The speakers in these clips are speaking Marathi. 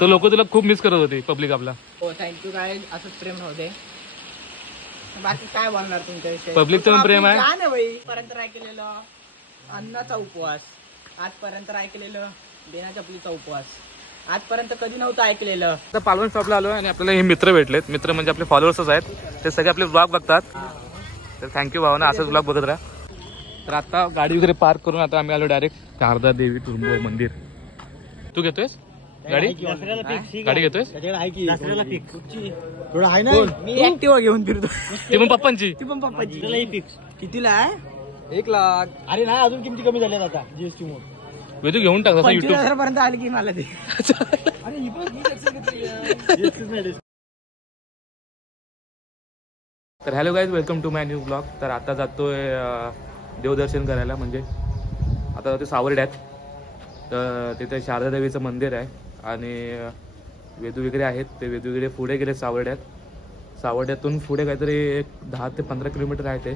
तो लोक तुला खूप मिस करत होते पब्लिक आपला. हो थँक्यू काय असंच प्रेम नव्हते. बाकी काय बोलणार तुमच्याविषयी. पब्लिकचं पण प्रेम आहे. ना बाई पर्यंत ऐकलेलं अन्नाचा उपवास, आजपर्यंत ऐकलेलं बिना चपलीचा उपवास, आजपर्यंत कधी नव्हतं ऐकलेलं. आता पालवण शॉपला आलोय आणि आपल्याला हे मित्र भेटलेत. मित्र म्हणजे आपले फॉलोअर्सच आहेत. ते सगळे आपले ब्लॉग बघतात. तर थँक्यू भावना, असंच ब्लॉग बघत राहा. तर आता गाडी वगैरे पार्क करून आता आम्ही आलो डायरेक्ट शारदा देवी तुरुंब मंदिर. तू घेतोयस गाडी? गाडी घेतोयस? थोडं आहे ना, मी ऍक्टिव्हा घेऊन फिरतो. ती पण पप्पांची. कितीला आहे? 1 लाख. अरे नाही, अजून किमती कमी झाल्या आता जीएसटी मुळे. तू घेऊन टाक युट्यूब 25,000 पर्यंत आली की मला ते. तर hello guys, welcome to my new blog. तर आता जातोय देवदर्शन करायला. म्हणजे आता ते सावर्ड्यात, तर तिथे शारदा देवीचं मंदिर आहे आणि वेदू वगैरे आहेत. ते वेदू वगैरे पुढे गेले सावर्ड्यात. सावर्ड्यातून पुढे काहीतरी 10 ते 15 किलोमीटर आहे ते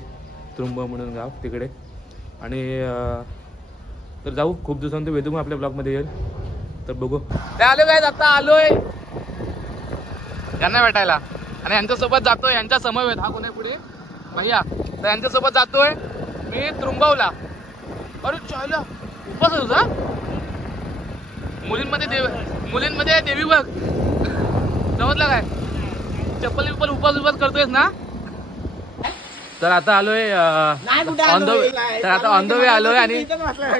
तुरुंब म्हणून गाव तिकडे. आणि तर जाऊ. खूप दिवसांनी वेदू मग आपल्या ब्लॉगमध्ये येईल. तर बघू. हॅलो गाईज, आता आलोय यांना भेटायला आणि यांच्यासोबत जातोय. यांच्या समवेत हा कोण आहे पुढे भैया. तर यांच्यासोबत जातोय मी तुरुंबावला. अरे चायला उपास होता. मुलींमध्ये देवी बघ, समजलं काय? चप्पल बिप्पल उपास करतोयस ना. तर आता आलोय ऑन द वे. तर आता ऑन द वे आलोय आणि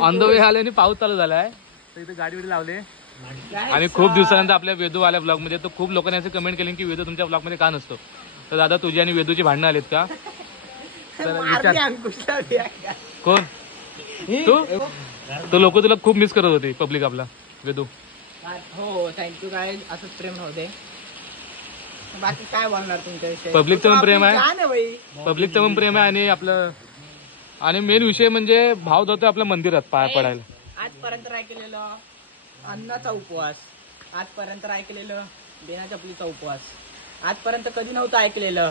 ऑन द वे आलोय आणि पाऊस चालू झालाय. तर इथे गाडी वगैरे लावले आणि खूप दिवसानंतर आपल्या वेदू आल्या ब्लॉग मध्ये. तर खूप लोकांनी असे कमेंट केले की वेदू तुमच्या ब्लॉग मध्ये का नसतो. तर दादा तुझी आणि वेदूची भांडणं आलेत का? तर विचार. कोण तो लोक तुला खूप मिस करत होते पब्लिक आपला वेदू. हो थँक्यू काय असंच प्रेम नव्हते. बाकी काय बोलणार तुमच्याविषयी. पब्लिकचं पण प्रेम आहे. बाई पब्लिकचं पण प्रेम आहे आणि आपलं आणि मेन विषय म्हणजे भाव जातोय आपल्या मंदिरात पाया पडायला. आजपर्यंत ऐकलेलं अन्नाचा उपवास, आजपर्यंत ऐकलेलं बिना चपलीचा उपवास, आजपर्यंत कधी नव्हतं ऐकलेलं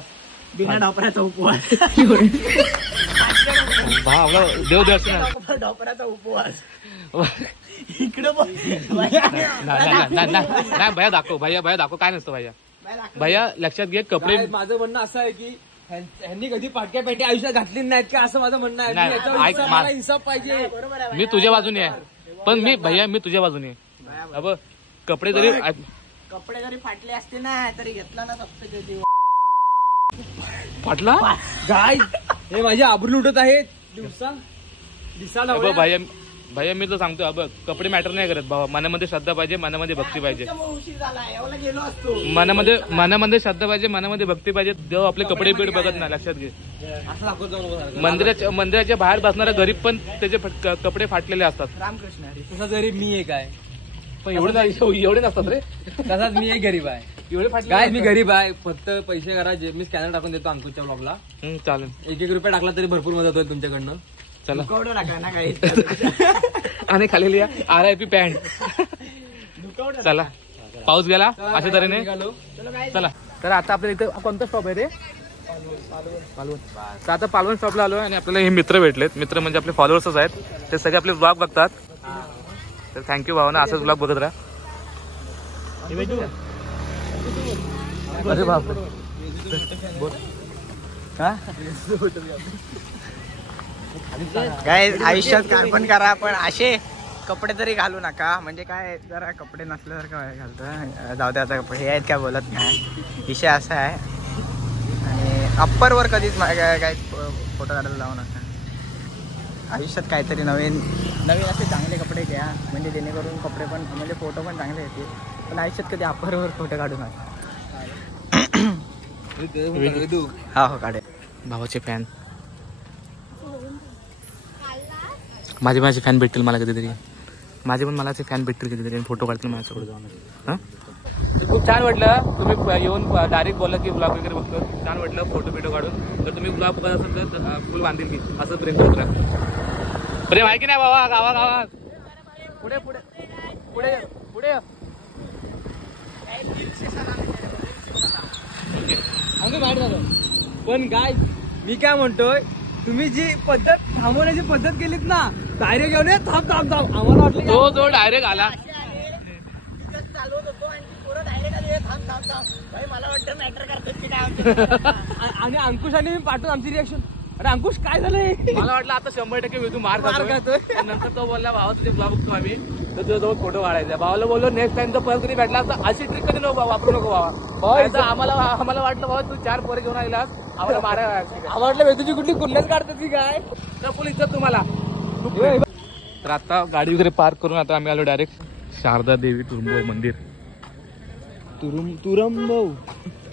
बिना ढोपराचा उपवास. देवदर्शन ढोपराचा उपवास. इकडे नाही भैया दाखव. भैया दाखव. काय नसतं भैया लक्षात घे. कपडे माझं म्हणणं असं आहे की ह्यांनी कधी पाटक्या पेट्या आयुष्यात घातली नाहीत का, असं माझं म्हणणं आहे. मला इन्साफ पाहिजे. बरोबर मी तुझ्या बाजूने आहे. पण मी तुझ्या बाजूने आहे. अब कपडे जरी फाटले असते ना तरी घेतला ना फक्त फाटला. गाय हे माझे आबरू लुटत आहेत दिसायला. भैया मी तर सांगतो. अब कपडे मॅटर नाही करत भावा. मनामध्ये श्रद्धा पाहिजे, मनामध्ये भक्ती पाहिजे. मनामध्ये श्रद्धा पाहिजे, मनामध्ये भक्ती पाहिजे. देव आपले कपडे बीड बघत नाही. लक्षात घे. मंदिराच्या बाहेर बसणारा गरीब पण त्याचे कपडे फाटलेले असतात. रामकृष्ण तसा गरीब मी एक आहे. पण एवढे नसतात रे. तसाच मी एक गरीब आहे. एवढे फाटले काय मी गरीब आहे. फक्त पैसे करायचे. मी स्कॅनर टाकून देतो अंकुशच्या ब्लॉगला. चालेल. 1-1 रुपये टाकला तरी भरपूर मदत होईल तुमच्याकडनं. चला टाका ना काही. आणि खाली लिहा RIP पॅन्ट. चला पाऊस गेला अशा तऱ्हेने. चला तर आता आपल्याला इथे कोणता स्टॉप आहे रे? पालवण. तर आता पालवण स्टॉपला आलोय आणि आपल्याला हे मित्र भेटलेत. मित्र म्हणजे आपले फॉलोअर्सच आहेत. ते सगळे आपले ब्लॉग बघतात. तर थँक्यू भावना, असंच ब्लॉग बघत राहा. अरे बाप काय आयुष्यात काय पण करा पण असे कपडे तरी घालू नका. म्हणजे काय जरा कपडे नसल्यासारखं घालतो. जाऊ दे आता. कपडे हे आहेत काय बोलत नाही. विषय असा आहे. आणि अप्परवर कधीच काय फोटो काढायला लावू नका. आयुष्यात काहीतरी नवीन असे चांगले कपडे घ्या. म्हणजे जेणेकरून कपडे पण म्हणजे फोटो पण चांगले येतील. पण आयुष्यात कधी अप्परवर फोटो काढू नका. हा हो काढे. भावाचे फॅन माझे फॅन भेटतील मला कधीतरी. माझे पण मलाचे फॅन भेटतील कधीतरी. फोटो काढतील माझ्यासोबत जाऊन. खूप छान वाटलं. तुम्ही येऊन डायरेक्ट बोलला की ब्लॉग वगैरे बघतो. छान वाटलं फोटो काढून. तर तुम्ही ब्लॉग बघत असाल तर फुल बांधील की असं प्रेम करत राहा. प्रेम आहे की नाही बाबा गावागावात. पुढे पुढे पुढे पुढे पण काय मी काय म्हणतोय, तुम्ही जी पद्धत थांबवण्याची पद्धत केलीत ना, डायरेक्ट येऊन थांब आम्हाला वाटलं तो डायरेक्ट आला. चालवत होतो आणि ती पोरं डायरेक्ट आली थांब थांब थांब भाई मला वाटतं मॅटर करतात की काय. आणि अंकुश आणि पाठवून आमची रिएक्शन अरे अंकुश काय झालंय. मला वाटलं आता 100% वेदू मार खातोय. नंतर तो बोलला भावा तुझे ब्लॉग बघतो आम्ही तर तुझ्याजवळ फोटो काढायचा. भावाला बोललो नेक्स्ट टाइम तर परत कधी भेटला तर अशी ट्रिक कधी नको वापरू नको भावा. आम्हाला वाटलं भावा तू 4 पोरे घेऊन आलास आम्हाला मारायला आवडलं वेदूची कुठली कुंडच काढतात की काय. तर फुल इज्जत तुम्हाला. तर आता गाडी वगैरे पार्क करून आता आम्ही आलो डायरेक्ट शारदा देवी तुरुंब मंदिर. तुरंब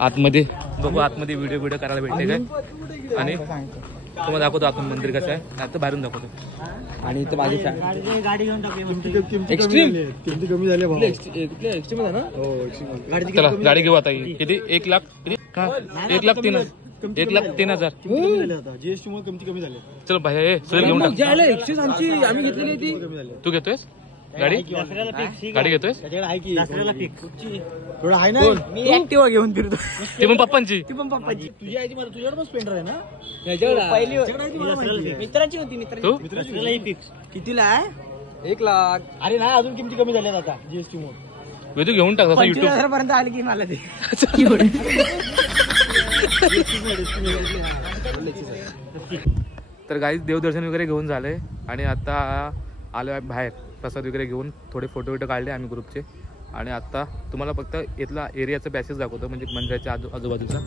आतमध्ये बघू आतमध्ये व्हिडिओ करायला भेटते काय. आणि तुम्हाला दाखवतो आतून मंदिर कसं आहे आता बाहेरून दाखवतो. आणि इथं माझी गाडी घेऊन एक्स्ट्रीम किती कमी झाले एक्स्ट्रीम आहे ना. चला गाडी घेऊ आता. किती 1 लाख किती 1,03,000 जीएसटी मुळे किमती कमी झाले. चल भाई सुरेल घेऊन टाक. एक्सचेंज आमची आम्ही घेतलेली ती. तू घेतोयस गाडी घेतोयस थोडं आहे ना. मी ऍक्टिवा घेऊन फिरतो. ती पण पप्पांची. तुझी आयची मला तुझ्याकडे पण स्प्लेंडर आहे ना. पहिली मित्राची होती मित्राची फिक्स. कितीला आहे 1 लाख. अरे नाही अजून किमती कमी झाल्या आता जीएसटी मुळे. वेदू घेऊन टाक युट्यूब 25,000 पर्यंत आली की मला ते. तर गाईज देवदर्शन वगैरे घेऊन झालंय आणि आता आलो आहे बाहेर प्रसाद वगैरे घेऊन. थोडे फोटो काढले आम्ही ग्रुपचे. आणि आता तुम्हाला फक्त इथला एरियाचा पॅसेज दाखवतो म्हणजे मंदिराच्या आजूबाजूचा.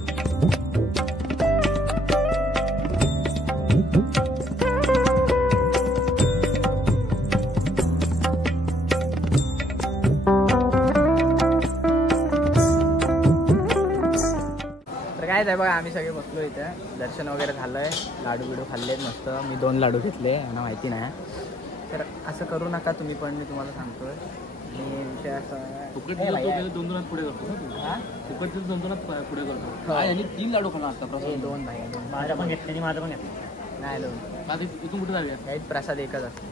तर काय आहे बघा आम्ही सगळे बसलो इथे. दर्शन वगैरे झालंय. लाडू बिडू खाल्लेत मस्त. मी 2 लाडू घेतले यांना माहिती नाही. तर असं करू नका तुम्ही पण मी तुम्हाला सांगतोय. आणि विषय असा पुढे करतो आणि 3 लाडू खाणार आता. 2 भाई माझा पण घेतले माझं पण घेतलं नाही लोन. इथून कुठे जाऊया. काही प्रसाद एकच असतो.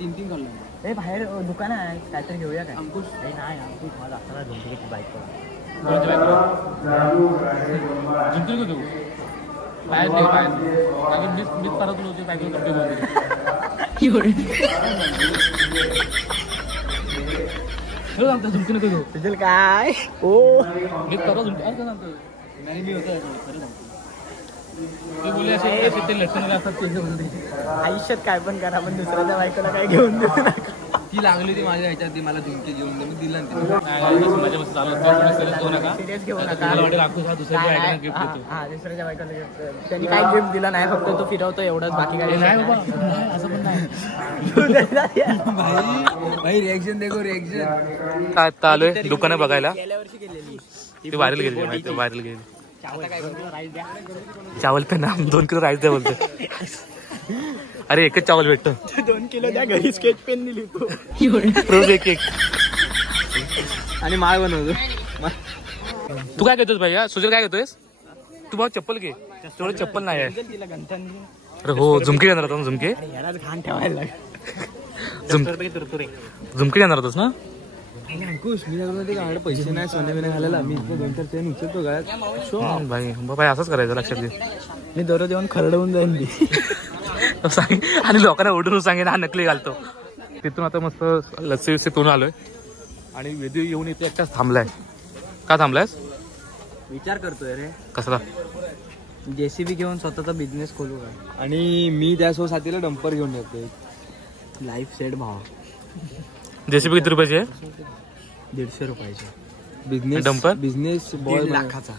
3 खाल्लं. हे बाहेर दुकान आहे काहीतरी घेऊया काय. अंकुश नाही अंकुश माझा आता झुमकी बाईक जिंकली घेऊ बाहेर नाही बाहेर मीच परत होते बाईक झुमकी नको घेऊ. तुझं काय ओ मीच परत झुमकी नाही मी होतं खरं सांगतो. ते बोलले असे ते लक्षण असतात ते आयुष्यात काय पण करा पण दुसऱ्याच्या बायकोला काय घेऊन देऊ नका. ती लागली होती माझ्या ह्याच्यात ती मला झुमकी घेऊन दे मी दिला माझ्या मस्त चालू नका सिरियस घेऊ नका. मला वाटेल आखू दुसऱ्या गिफ्ट देतो. हा दुसऱ्याच्या बायकोला गिफ्ट त्यांनी काय गिफ्ट दिला नाही फक्त तो फिरवतो एवढंच बाकी काय नाही बाबा असं पण नाही. भाई रिएक्शन देखो रिएक्शन. काय आता आलोय दुकानं बघायला. गेल्या वर्षी गेलेली ती व्हायरल गेली माहिती व्हायरल गेली. राईस द्या. चावल पे ना 2 किलो राईस द्या बोलते. अरे एकच चावल भेटतो. 2 किलो द्या घरी स्केच पेन दिली तू रोज एक आणि माळ बनवतो. तू काय घेतोस भैया. सुजल काय घेतोयस तू. भाऊ चप्पल घे. तेवढं चप्पल नाही आहे. तिला गंठन अरे हो झुमके घेणार होता झुमके. यालाच घाण ठेवायला लागेल. झुमके घेणार होतास ना. अंकुश मी गाडी पैसे नाही सोने बिने घालायला मी 2-4 चेन उचलतो गळ्यात. भाई बाबा असंच करायचं लक्षात घे. मी दररोज येऊन खरडवून जाईन मी. सांग आणि लोकांना ओढून सांगेन हा नकली घालतो. तिथून आता मस्त लस्सी विस्सी पिऊन आलोय आणि वेदी येऊन इथे एकटाच थांबलाय. का थांबलायस. विचार करतोय रे कसला. जेसीबी घेऊन स्वतःचा बिझनेस खोलू का. आणि मी त्यासोबत साथीला डंपर घेऊन येतो. लाईफ सेट भाव. जेसीबी किती रुपयाची आहे. 150 रुपयाचे. Business dumper? बिझनेस बॉय 1.5 लाखाचा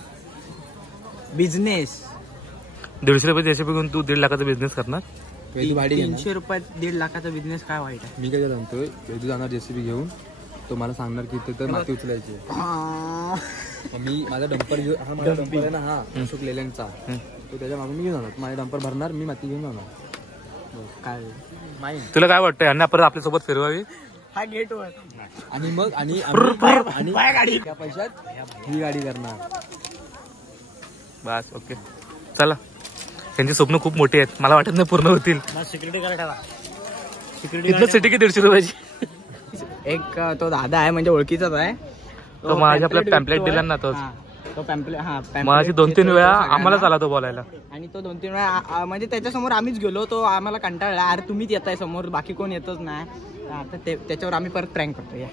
बिझनेस. 150 रुपये जेसीबी घेऊन तू 1.5 लाखाचा बिझनेस करणार. भाडी 300 रुपयात 1.5 लाखाचा बिझनेस काय वाईट आहे. मी काय सांगतोय वेदू जाणार जेसीबी घेऊन तो मला सांगणार की इथे तर माती उचलायची. मी माझा डंपर घेऊन हा माझा डंपर आहे ना हा अशोक लेल्यांचा तो त्याच्या मागून मी घेऊन जाणार. माझा डंपर भरणार मी माती घेऊन जाणार. काय माहिती तुला काय वाटतं यांना परत आपल्यासोबत फिरवावी. हा गेट वर आणि मग आणि गाडी त्या पैशात ही गाडी करणार. बस ओके चला. त्यांची स्वप्न खूप मोठी आहेत. मला वाटत नाही पूर्ण होतील. सिक्युरिटी करा. इथलं सिटी किती 150 रुपयाची. एक तो दादा आहे म्हणजे ओळखीचाच आहे. तो माझ्या आपला पॅम्पलेट दिला ना तो. तो पॅम्पलेट माझी 2-3 वेळा आम्हालाच आला तो बोलायला. आणि तो 2-3 वेळा म्हणजे त्याच्यासमोर आम्हीच गेलो. तो आम्हाला कंटाळला अरे तुम्हीच येताय समोर बाकी कोण येतच नाही. आता त्याच्यावर आम्ही परत प्रँक करतो. या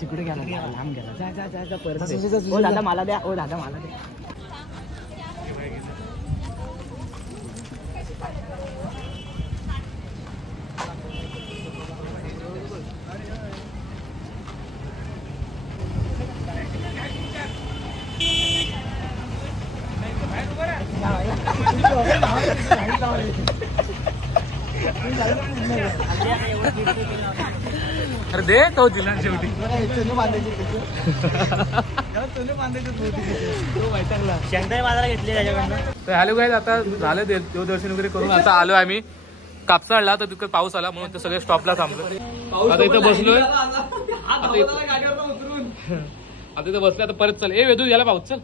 तिकडे गेला लांब गेला जा जा जा परत ओ दादा मला द्या ओ दादा मला द्या अरे दे तो दिला शेवटी. तर हॅलो गाईज, आता झालं देवदर्शन वगैरे करून आता आलो आम्ही कापसाळला. तर तिकडे पाऊस आला म्हणून ते सगळे स्टॉपला थांबलो. आता इथं बसलोय. आता इथं बसलोय. आता परत चल ए वेदू याला पाऊस चल.